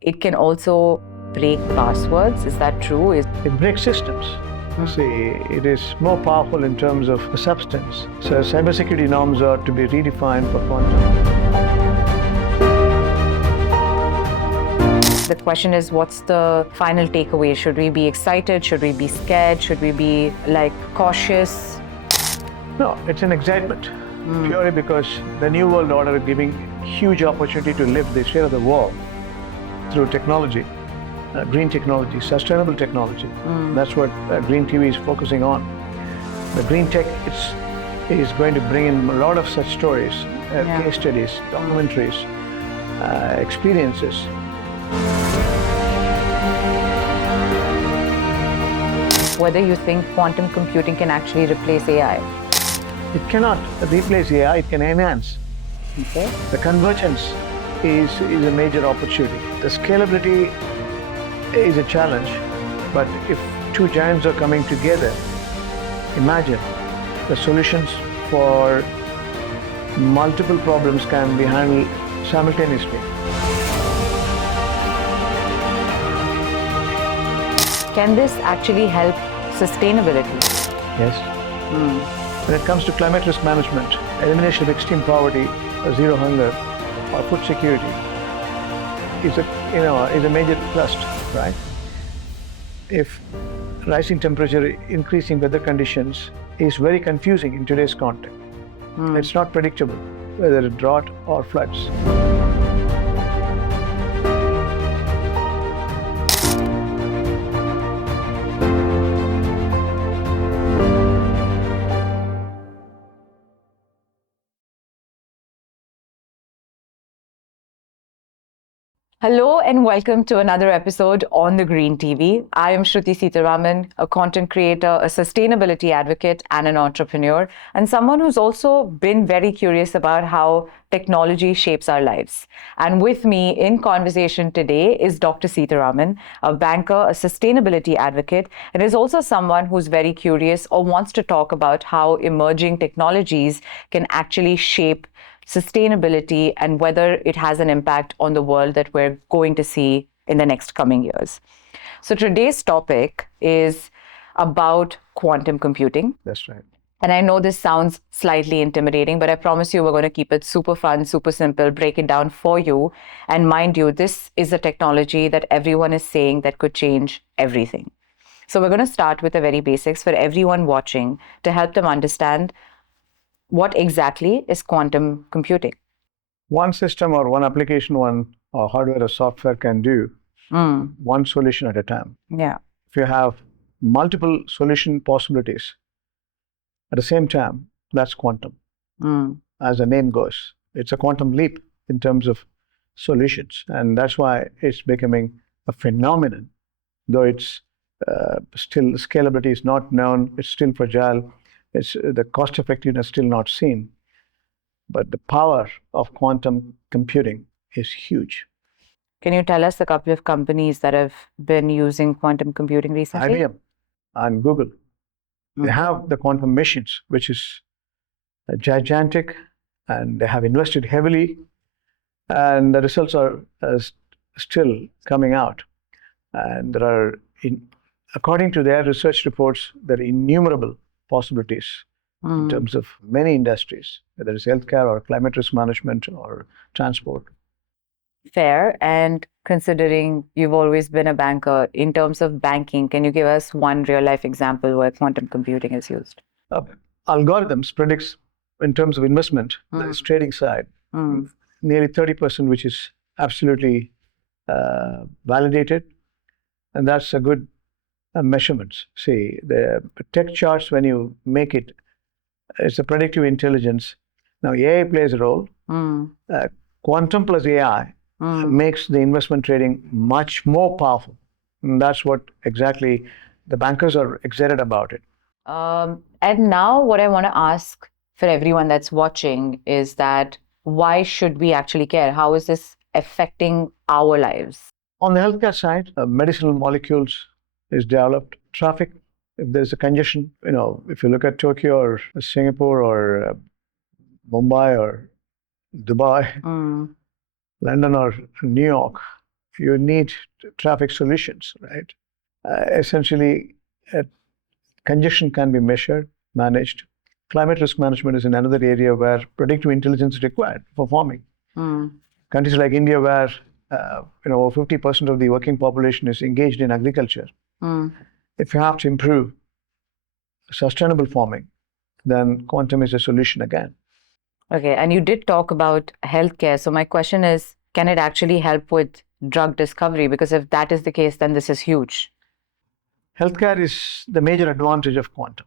It can also break passwords. Is that true? It breaks systems. See, it is more powerful in terms of the substance. So cybersecurity norms are to be redefined for quantum. The question is, what's the final takeaway? Should we be excited? Should we be scared? Should we be cautious? No, it's an excitement. Purely because the New World Order is giving huge opportunity to lift the share of the world through technology, green technology, sustainable technology. That's what Green TV is focusing on. The green tech is going to bring in a lot of such stories, case studies, documentaries, experiences. Whether you think quantum computing can actually replace AI. It cannot replace AI, it can enhance. Okay. The convergence is a major opportunity. The scalability is a challenge, but if two giants are coming together, imagine the solutions for multiple problems can be handled simultaneously. Can this actually help sustainability? Yes. When it comes to climate risk management, elimination of extreme poverty, zero hunger, or food security is a major thrust, right? If rising temperature, increasing weather conditions is very confusing in today's context. It's not predictable whether it's drought or floods. Hello and welcome to another episode on the Green TV. I am Shruti Seetharaman, a content creator, a sustainability advocate, and an entrepreneur, and someone who's also been very curious about how technology shapes our lives. And with me in conversation today is Dr. Seetharaman, a banker, a sustainability advocate, and is also someone who's very curious or wants to talk about how emerging technologies can actually shape sustainability and whether it has an impact on the world that we're going to see in the next coming years. So today's topic is about quantum computing. That's right. And I know this sounds slightly intimidating, but I promise you we're going to keep it super fun, super simple, break it down for you. And mind you, this is a technology that everyone is saying that could change everything. So we're going to start with the very basics for everyone watching to help them understand what exactly is quantum computing. One system or one application, one hardware or software can do one solution at a time. Yeah. If you have multiple solution possibilities at the same time, that's quantum. As the name goes, it's a quantum leap in terms of solutions, and that's why it's becoming a phenomenon. Though it's still scalability is not known, it's still fragile, it's the cost effectiveness still not seen, but the power of quantum computing is huge. Can you tell us a couple of companies that have been using quantum computing recently? IBM and Google, they have the quantum machines, which is gigantic, and they have invested heavily, and the results are still coming out. And there are, according to their research reports, there are innumerable possibilities in terms of many industries, whether it's healthcare or climate risk management or transport. Fair. And considering you've always been a banker, in terms of banking, can you give us one real life example where quantum computing is used? Algorithms predicts in terms of investment, that is trading side, nearly 30%, which is absolutely validated, and that's a good measurements. See, the tech charts, when you make it, it's a predictive intelligence. Now AI plays a role. Quantum plus AI makes the investment trading much more powerful. And that's what exactly the bankers are excited about it. And now what I want to ask for everyone that's watching is that why should we actually care? How is this affecting our lives? On the healthcare side, medicinal molecules is developed. Traffic, if there's a congestion, if you look at Tokyo or Singapore or Mumbai or Dubai, London or New York, You need traffic solutions, right? Essentially, congestion can be measured, managed. Climate risk management is in another area where predictive intelligence is required for farming. Countries like India, where over 50% of the working population is engaged in agriculture, if you have to improve sustainable farming, then quantum is a solution again. Okay, and you did talk about healthcare. So my question is, can it actually help with drug discovery? Because if that is the case, then this is huge. Healthcare is the major advantage of quantum.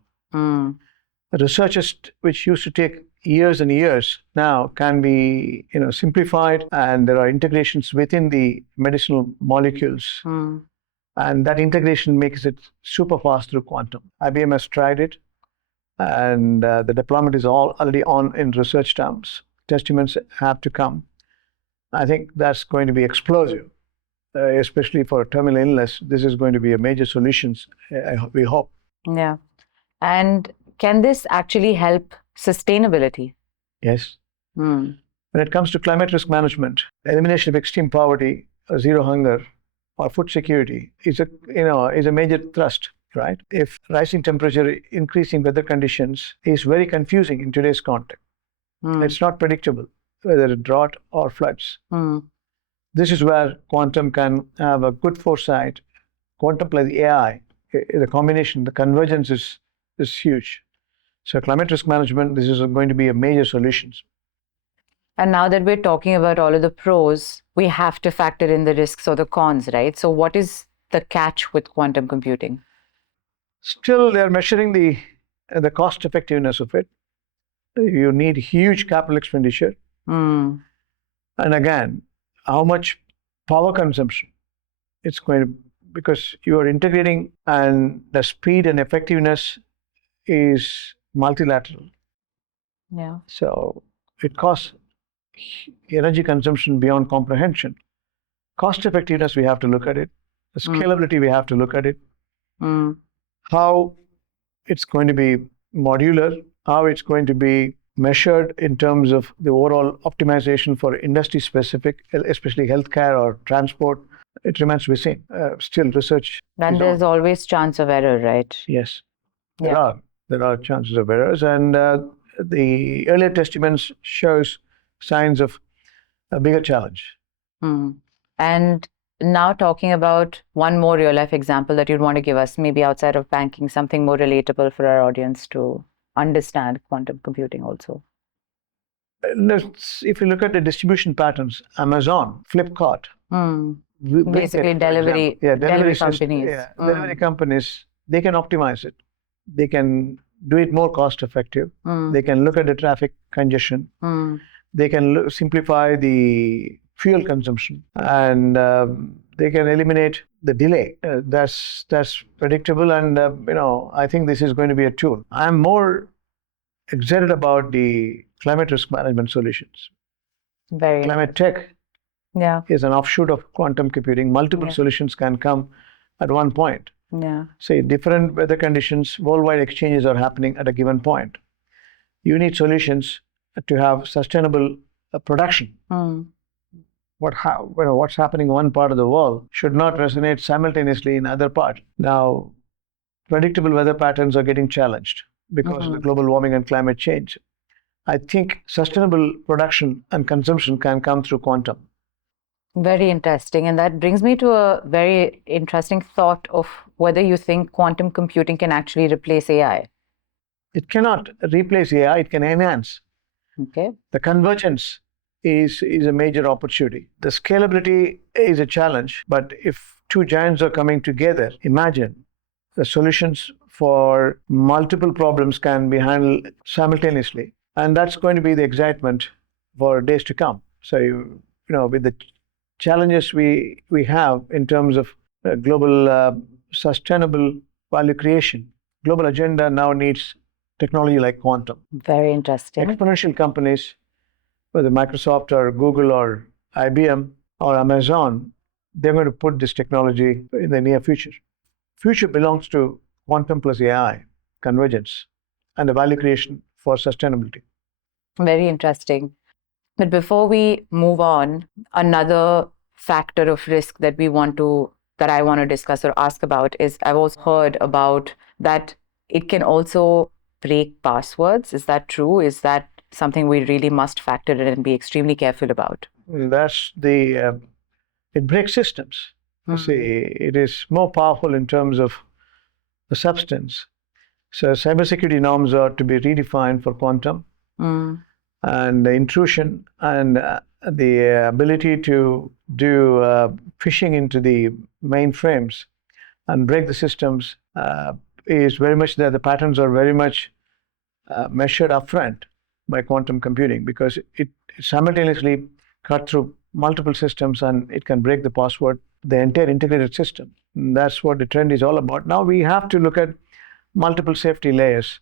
Researches which used to take years and years now can be simplified, and there are integrations within the medicinal molecules. And that integration makes it super fast through quantum. IBM has tried it, and the deployment is already on in research terms. Testaments have to come. I think that's going to be explosive, especially for terminal illness. This is going to be a major solution, we hope. Yeah. And can this actually help sustainability? Yes. When it comes to climate risk management, elimination of extreme poverty, zero hunger, or food security is a major thrust, right? If rising temperature, increasing weather conditions is very confusing in today's context. It's not predictable, whether it's drought or floods. This is where quantum can have a good foresight. Quantum plus AI, the combination, the convergence is huge. So climate risk management, this is going to be a major solution. And now that we're talking about all of the pros, we have to factor in the risks or the cons, right? So what is the catch with quantum computing? Still, they're measuring the cost effectiveness of it. You need huge capital expenditure. And again, how much power consumption it's going to, because you are integrating, and the speed and effectiveness is multilateral. Yeah. So it costs energy consumption beyond comprehension. Cost effectiveness, we have to look at it. The scalability, we have to look at it. How it's going to be modular, how it's going to be measured in terms of the overall optimization for industry specific, especially healthcare or transport. It remains to be seen. Still, research. And there's always chance of error, right? Yes, there are chances of errors, and the earlier testaments shows signs of a bigger challenge. And now talking about one more real life example that you'd want to give us, maybe outside of banking, something more relatable for our audience to understand quantum computing also. If you look at the distribution patterns, Amazon, Flipkart, basically delivery companies. Delivery companies, they can optimize it. They can do it more cost effective. They can look at the traffic congestion. They can simplify the fuel consumption, and they can eliminate the delay. That's predictable, and I think this is going to be a tool. I'm more excited about the climate risk management solutions. Climate tech is an offshoot of quantum computing. Multiple solutions can come at one point. Say different weather conditions, worldwide exchanges are happening at a given point. You need solutions to have sustainable production. What's happening in one part of the world should not resonate simultaneously in other parts. Now, predictable weather patterns are getting challenged because of the global warming and climate change. I think sustainable production and consumption can come through quantum. Very interesting. And that brings me to a very interesting thought of whether you think quantum computing can actually replace AI. It cannot replace AI, it can enhance. Okay. The convergence is a major opportunity. The scalability is a challenge, but if two giants are coming together, imagine the solutions for multiple problems can be handled simultaneously. And that's going to be the excitement for days to come. So, with the challenges we have in terms of global sustainable value creation, global agenda now needs technology like quantum. Very interesting. Exponential companies, whether Microsoft or Google or IBM or Amazon, they're going to put this technology in the near future. Future belongs to quantum plus AI, convergence, and the value creation for sustainability. Very interesting. But before we move on, another factor of risk that I want to discuss or ask about is I've also heard about that it can also break passwords. Is that true? Is that something we really must factor in and be extremely careful about? It breaks systems. You see, it is more powerful in terms of the substance. So cybersecurity norms are to be redefined for quantum, and the intrusion and the ability to do phishing into the mainframes and break the systems is very much there. The patterns are very much measured upfront by quantum computing, because it simultaneously cut through multiple systems and it can break the password, the entire integrated system. And that's what the trend is all about. Now we have to look at multiple safety layers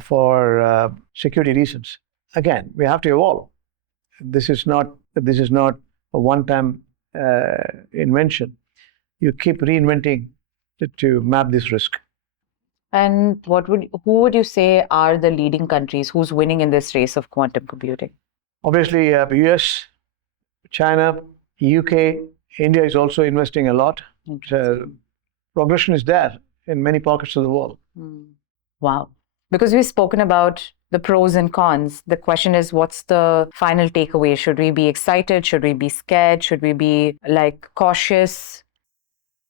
for security reasons. Again, we have to evolve. This is not a one-time invention. You keep reinventing to map this risk. And who would you say are the leading countries who's winning in this race of quantum computing? Obviously, US, China, UK, India is also investing a lot. Progression is there in many pockets of the world. Wow. Because we've spoken about the pros and cons. The question is, what's the final takeaway? Should we be excited? Should we be scared? Should we be cautious?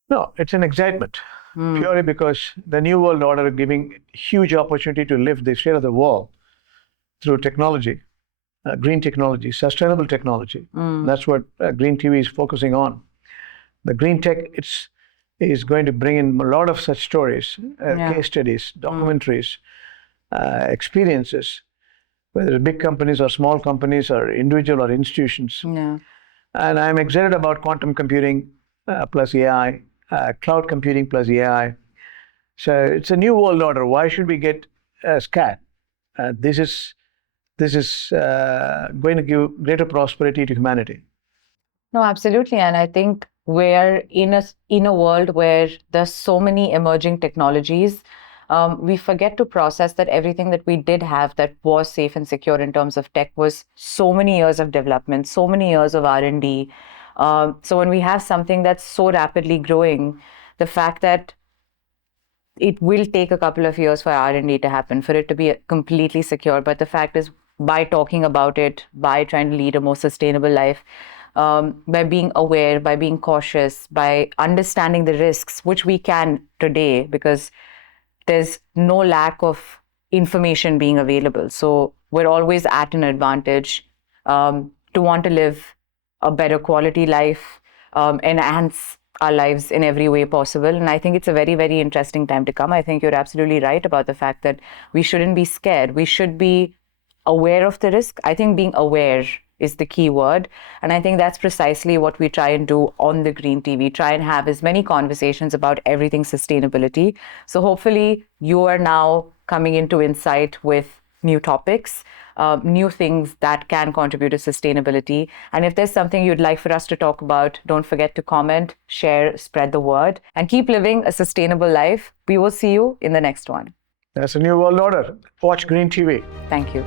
No, it's an excitement. Purely because the New World Order is giving huge opportunity to lift the state of the world through technology, green technology, sustainable technology. That's what Green TV is focusing on. The green tech is going to bring in a lot of such stories, case studies, documentaries, experiences, whether big companies or small companies or individual or institutions. Yeah. And I'm excited about quantum computing plus AI, cloud computing plus AI. So it's a new world order. Why should we get scared? This is going to give greater prosperity to humanity. No, absolutely. And I think we're in a world where there's so many emerging technologies. We forget to process that everything that we did have that was safe and secure in terms of tech was so many years of development, so many years of R&D. So when we have something that's so rapidly growing, the fact that it will take a couple of years for R&D to happen, for it to be completely secure. But the fact is, by talking about it, by trying to lead a more sustainable life, by being aware, by being cautious, by understanding the risks, which we can today, because there's no lack of information being available. So we're always at an advantage to want to live a better quality life, enhance our lives in every way possible. And I think it's a very, very interesting time to come. I think you're absolutely right about the fact that we shouldn't be scared. We should be aware of the risk. I think being aware is the key word. And I think that's precisely what we try and do on the Green TV, try and have as many conversations about everything sustainability. So hopefully you are now coming into insight with new topics, new things that can contribute to sustainability. And if there's something you'd like for us to talk about, don't forget to comment, share, spread the word, and keep living a sustainable life. We will see you in the next one. That's a new world order. Watch Green TV. Thank you.